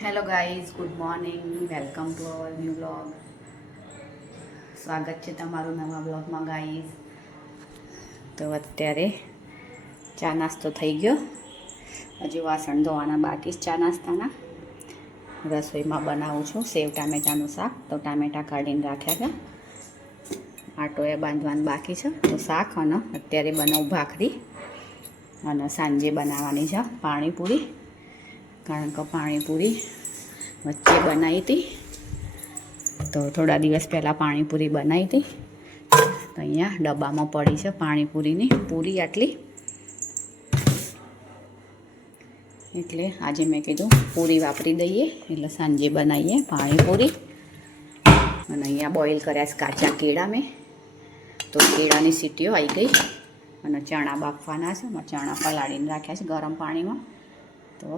Hello guys, good morning. Welcome to our new blog. સ્વાગત છે તમારું નવા બ્લોગમાં ગાઈઝ. તો અત્યારે ચા નાસ્તો થઈ ગયો. હજુ વાસણ ધોવાના બાકી જ ચા નાસ્તાના. રસોઈમાં બનાવું છું સેવ ટામેટાનું શાક. તો ટામેટા કાઢીને રાખ્યા છે. આટો એ બાંધવાનું બાકી છે. તો શાક અને અત્યારે બનાવું ભાખરી અને સાંજે બનાવવાની છે પાણીપુરી. કારણ કે પાણીપુરી વચ્ચે બનાવી હતી, તો થોડા દિવસ પહેલાં પાણીપુરી બનાવી હતી. તો અહીંયા ડબ્બામાં પડી છે પાણીપુરીની પૂરી આટલી. એટલે આજે મેં કીધું પૂરી વાપરી દઈએ, એટલે સાંજે બનાવીએ પાણીપુરી. અને અહીંયા બોઇલ કર્યા છે કાચા કેળા મેં. તો કેળાની સીટીઓ આવી ગઈ અને ચણા બાફવાના છે. ચણા પલાળીને રાખ્યા છે ગરમ પાણીમાં. તો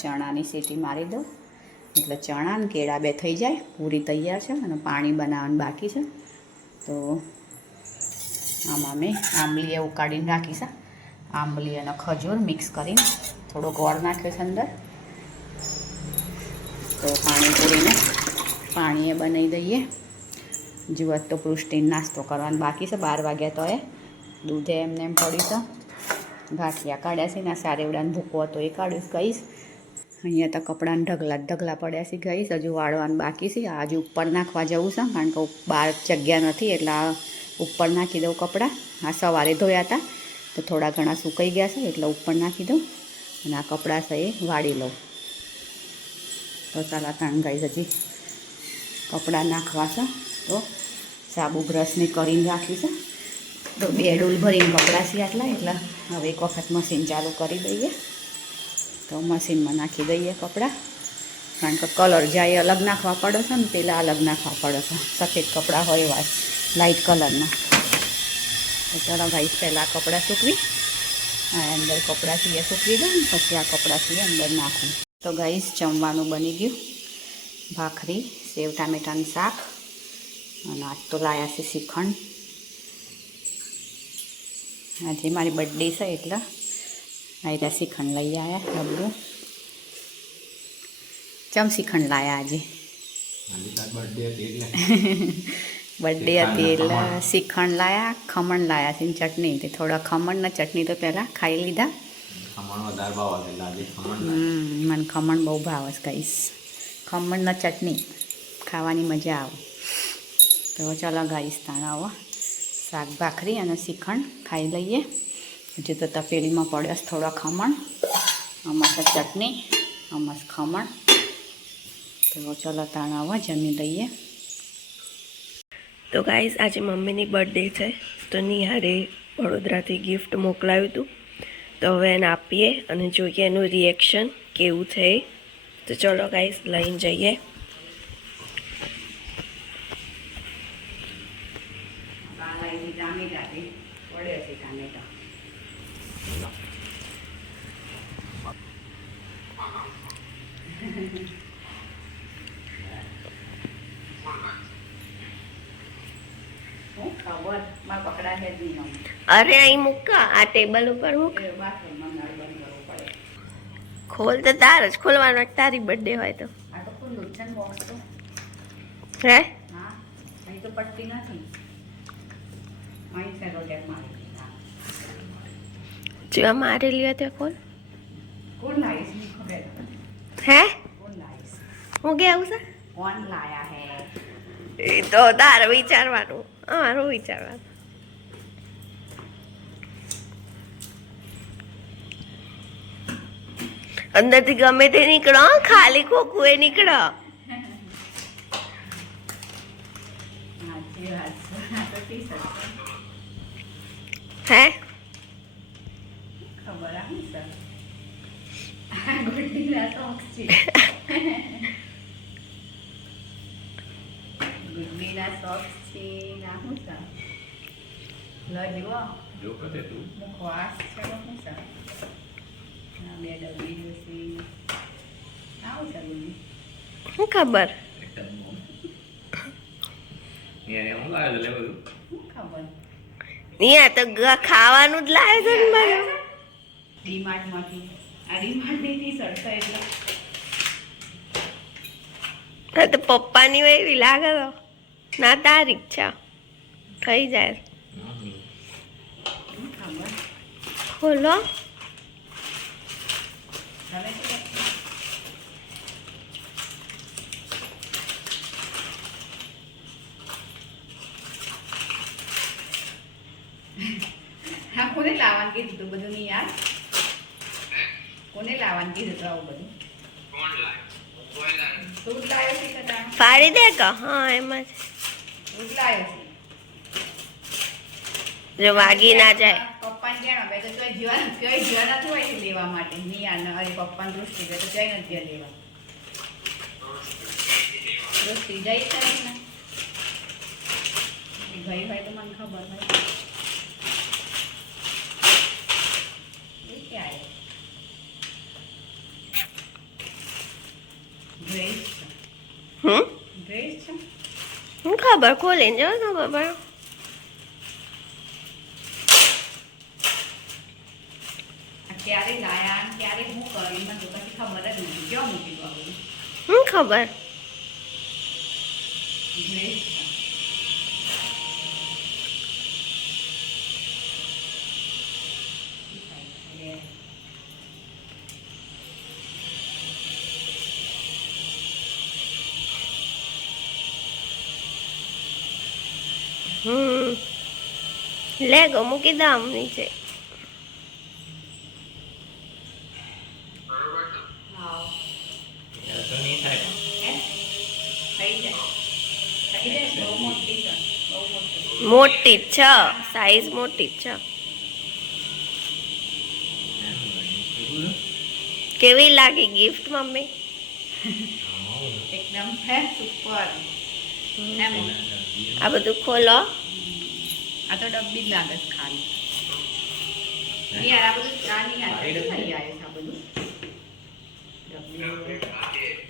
ચણાની સીટી મારી દો એટલે ચણા અને કેળા બે થઈ જાય. પૂરી તૈયાર છે અને પાણી બનાવવાનું બાકી છે. તો આમાં મેં આંબલી ઉકાળીને રાખી છે. આંબલી અને ખજૂર મિક્સ કરીને થોડો ગોળ નાખ્યો છે અંદર. તો પાણીપુરીને પાણીએ બનાવી દઈએ. જુઓ તો પૃષ્ટિન નાસ્તો કરવાનો બાકી છે. 12 વાગ્યા તો એ દૂધે એમને એમ પડ્યું છે. ગાંઠિયા કાઢ્યા છે ને સારેવડાને ભૂકો હતો એ કાઢીશ ગઈશ. અહીંયા તો કપડાને ઢગલા પડ્યા છે ગઈશ. હજુ વાળવાનું બાકી છે. આજે ઉપર નાખવા જવું છે, કારણ કે બહાર જગ્યા નથી એટલે ઉપર નાખી દઉં કપડાં. આ સવારે ધોયા હતા તો થોડા ઘણા સુકાઈ ગયા છે એટલે ઉપર નાખી દઉં અને આ કપડાં છે એ વાળી લઉં. તો ચાલો તાણ ગઈશ હજી કપડાં નાખવા છે. તો સાબુ બ્રશને કરીને રાખી છે. તો 2 ડોલ ભરીને કપડાં છે આટલા. એટલે હવે એક વખત મશીન ચાલુ કરી દઈએ. તો મશીનમાં નાખી દઈએ કપડાં, કારણ કે કલર જાય અલગ નાખવા પડે છે ને પેલા અલગ નાખવા પડે છે. સફેદ કપડાં હોય એવા લાઇટ કલરના. તો ચાલો ભાઈ પહેલાં કપડાં સૂકવી, આ અંદર કપડાં છીએ સૂકવી દઉં, પછી આ કપડાં છીએ અંદર નાખું. તો ગાઈસ જમવાનું બની ગયું. ભાખરી, સેવ ટામેટાનું શાક અને આજ તો લાયા છે શ્રીખંડ. આજે મારી બર્થડે છે એટલે આયરા શ્રીખંડ લઈ આવ્યા ડબ્બું. ચમ શ્રીખંડ લાયા આજે? બર્થડે હતી એટલે શ્રીખંડ લાયા, ખમણ લાયા છે ચટણી. તે થોડા ખમણ ને ચટણી તો પહેલાં ખાઈ લીધા. મને ખમણ બહુ ભાવે છે કહીશ. ખમણ ને ચટણી ખાવાની મજા આવે. તો ચાલો ગાઈશ તાણ આવો શાક ભાખરી અને શ્રીખંડ ખાઈ લઈએ. હજુ તો તપેલીમાં પડ્યા થોડા ખમણ, આમાં તો ચટણી, આમાં ખમણ. તો ચાલો તાણ આવો જમી લઈએ. તો ગાઈઝ આજે મમ્મીની બર્થડે છે, તો નિહારે વડોદરાથી ગિફ્ટ મોકલાવ્યું હતું. તો હવે એને આપીએ અને જોઈએ એનું રિએક્શન કેવું છે. તો ચલો ગાઈઝ લઈને જઈએ. અરે અહીં મૂકા, આ ટેબલ ઉપર મૂક. ખોલ તો તાર જ ખોલવાનું, તારી બર્થડે હોય તો. હે તો પટ્ટી નથી. જો મારેલી હોય તો ખોલ. કોણ લાવીશ ની ખબર? હે કોણ લાવીશ? હું કેવું છે? કોણ લાયા હે? એ તો તારે વિચારવાનું, અમારું વિચારવાનું. અંદરથી ગમે તે નીકળો, ખાલી ખોખું એ નીકળો. હે ખબર આવી સર ગુડ્ડીના સોક્સ છે. ગુડ્ડીના સોક્સ છે ના હું સર લજવો જો કતે તું મુખવાસ છે હું સર ના 2 ડબ્બી જોસી આવું સર શું ખબર? ખબર નહીં, તો ખાવાનું જ લાવે છે ને ડીમાર્ટમાંથી. આ ડીમાર્ટની ટી-શર્ટ છે એટલે હા તો પપ્પાની હોય એવી લાગે તો ના તારી ઈચ્છા થઈ જાય ખબર ખોલો હવે હા કોને લાવવાનું કીધું તું બધું નહીં યાર કોને લાવવાનું કીધું તું આવું બધું તું જ લાવ્યો છે કદાચ ફાડી દે કે હા એમાં જ. તું જ લાવ્યો છે જો વાગી ના જાય પપ્પાને જાણો બે તો ચોય જીવા નથી હોય છે લેવા માટે નિયા અરે પપ્પાને દૃષ્ટિ બે તો ચોય નથી ગયા લેવા દૃષ્ટિ જઈ થાય ને એ ગઈ હોય તો મને ખબર હોય એ ક્યાં ડ્રેસ ડ્રેસ છે હું ખબર ખોલીને જો ખબર પડે ક્યારે લાયા અને ક્યારે હું કરી મને તો પછી ખબર જ નથી ક્યાં મૂકી દો બધું હું ખબર ડ્રેસ લેગો મૂકી દો આમ નીચે થઈ જાય બહુ મોટી છે બહુ મોટી મોટી જ છે સાઈઝ મોટી જ છે કેવી લાગી ગિફ્ટ મમ્મી એકદમ હે સુપર એમ આ બધું ખોલો આ તો ડબ્બી જ લાગે છે ખાલી યાર આ બધું ચાની યાર થઈ આવે છે આ બધું ડબ્બી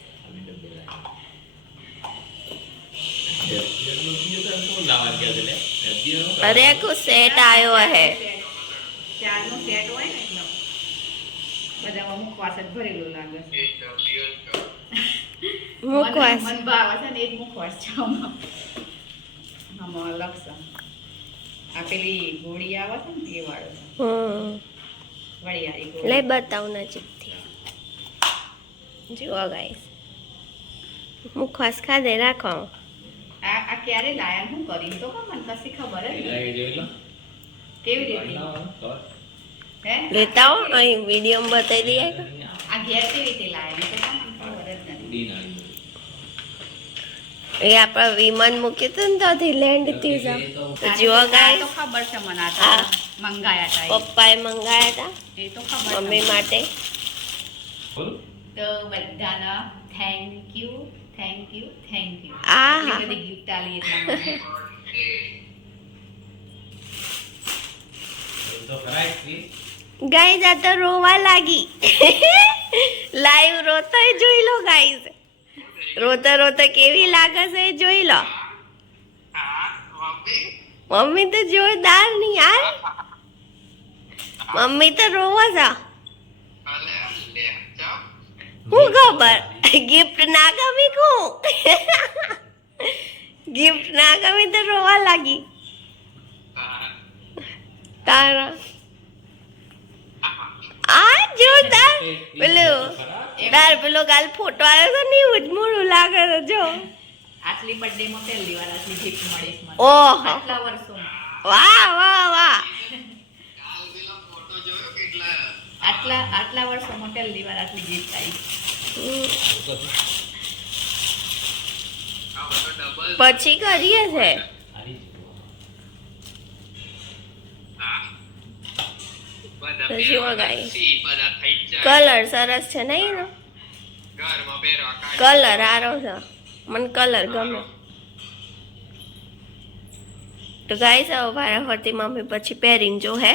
અરે આખો સેટ આવ્યો હે ચારનો સેટ હોય ને એટલે બધામાં મુખવાસ જ ભરેલું લાગે છે મુખવાસ મન ભાવે છે ને એ જ મુખવાસ છે આમાં અલગ છે આ પેલી ગોળી આવે છે ને એ વાળો વળિયાળી ગોળી લઈ બતાવું નજીકથી જુઓ ગાઈસ મુખવાસ ખાધે રાખો આ ક્યારે લાયા હું કરી તો પણ મને કશી ખબર જ નથી કેવી રીતે હે લેતા હો અહીં વિડીયોમાં બતાવી દઈએ આ ઘેર કેવી રીતે લાયા મને તો ખબર જ નથી એ આપણા વિમાન મૂક્યું હતું ને ત્યાંથી લેન્ડ થયું છે તો જુઓ ગાઈસ તો ખબર છે મને આ મંગાયા હતા પપ્પાએ મંગાયા એ તો ખબર હતા મમ્મી માટે તો બધાના થેન્ક યુ આ એટલી બધી ગિફ્ટ આલી એટલા માટે ગાઈસ આ તો રોવા લાગી લાઈવ રોતો જોઈ લો ગાઈસ રોતો રોતો કેવી લાગે છે એ જોઈ લો મમ્મી તો જોરદાર ની યાર મમ્મી તો રોવા છે હું ખબર ગિફ્ટ ના ગમી કું ગિફ્ટ ના ગમી તો રોવા લાગી તારા આ જોરદાર પેલો ગાલ ફોટો આવ્યો છે ને એવું જ મોડું લાગે છે જો આટલી બર્થડે માં પહેલી વાર આટલી ગિફ્ટ મળી છે મને ઓહો આટલા વર્ષોમાં વાહ વાહ વાહ આટલા વર્ષોમાં પહેલી વાર આટલી ગિફ્ટ આવી પછી કરીએ છે તો જુઓ ગાઈસ કલર સરસ છે નહીં એનો કલર સારો છે મને કલર ગમે તો ગાઈસ હવે વારાફરતી મમ્મી પછી પહેરીને જો હે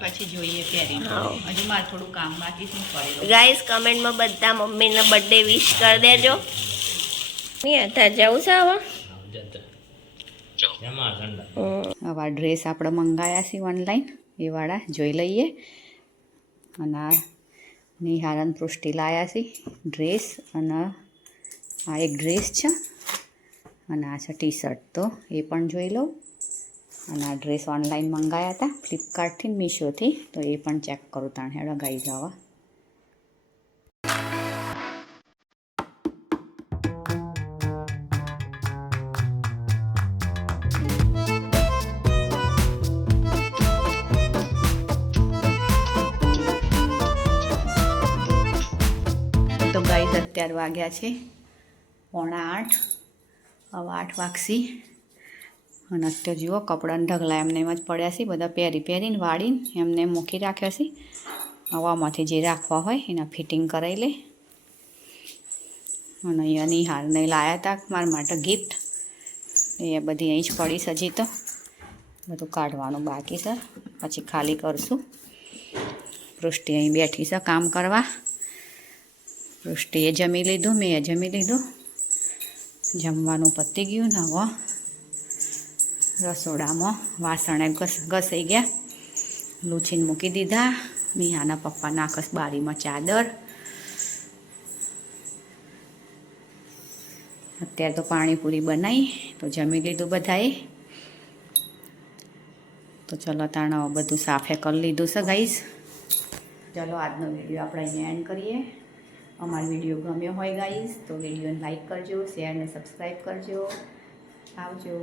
પછી જોઈએ પહેરીને હા. હજુ મારે થોડું કામ બાકી છે હું કરી લઉં ગાઈસ કમેન્ટમાં બધા મમ્મીને બર્થડે વિશ કરી દેજો નહીં અત્યારે જવું છે હવે આવા ડ્રેસ આપણે મંગાયા છે ઓનલાઈન એ વાળા જોઈ લઈએ અને આ નિહારન પૃષ્ટિ લાયા છે ડ્રેસ અને આ એક ડ્રેસ છે અને આ છે ટી શર્ટ, તો એ પણ જોઈ લઉં. અને આ ડ્રેસ ઓનલાઈન મંગાવ્યા હતા ફ્લિપકાર્ટથી ને મીશોથી, તો એ પણ ચેક કરું. તાણ હેડો ગાઈઝ આવા. તો ગાઈઝ અત્યારે વાગ્યા છે 7:45. હવે 8 વાગશી. અને અત્યારે જુઓ કપડાં ઢગલા એમને એમ જ પડ્યા છે, બધા પહેરીને વાળીને એમને મૂકી રાખ્યા છે. હવામાંથી જે રાખવા હોય એના ફિટિંગ કરાવી લે. અને અહીંયા નિહાળને લાવ્યા હતા મારા માટે ગિફ્ટ, એ બધી અહીં જ પડી છે. હજી તો બધું કાઢવાનું બાકી છે, પછી ખાલી કરશું. પૃષ્ટિ અહીં બેઠી છે કામ કરવા. પૃષ્ટિએ જમી લીધું, મેં જમી લીધું. જમવાનું પતી ગયું ને હવે રસોડામાં વાસણે ઘસાઈ ગયા, લૂછીને મૂકી દીધા. મિયાના પપ્પા નાખસ બારીમાં ચાદર. અત્યારે તો પાણીપુરી બનાવી, તો જમી લીધું બધાએ. તો ચલો તાણ બધું સાફે કરી લીધું છે ગાઈસ. ચલો આજનો વિડીયો આપણે અહીંયા એન્ડ કરીએ. અમારો વિડીયો ગમ્યો હોય ગાઈસ તો વિડીયોને લાઈક કરજો, શેર અને સબસ્ક્રાઈબ કરજો. આવજો.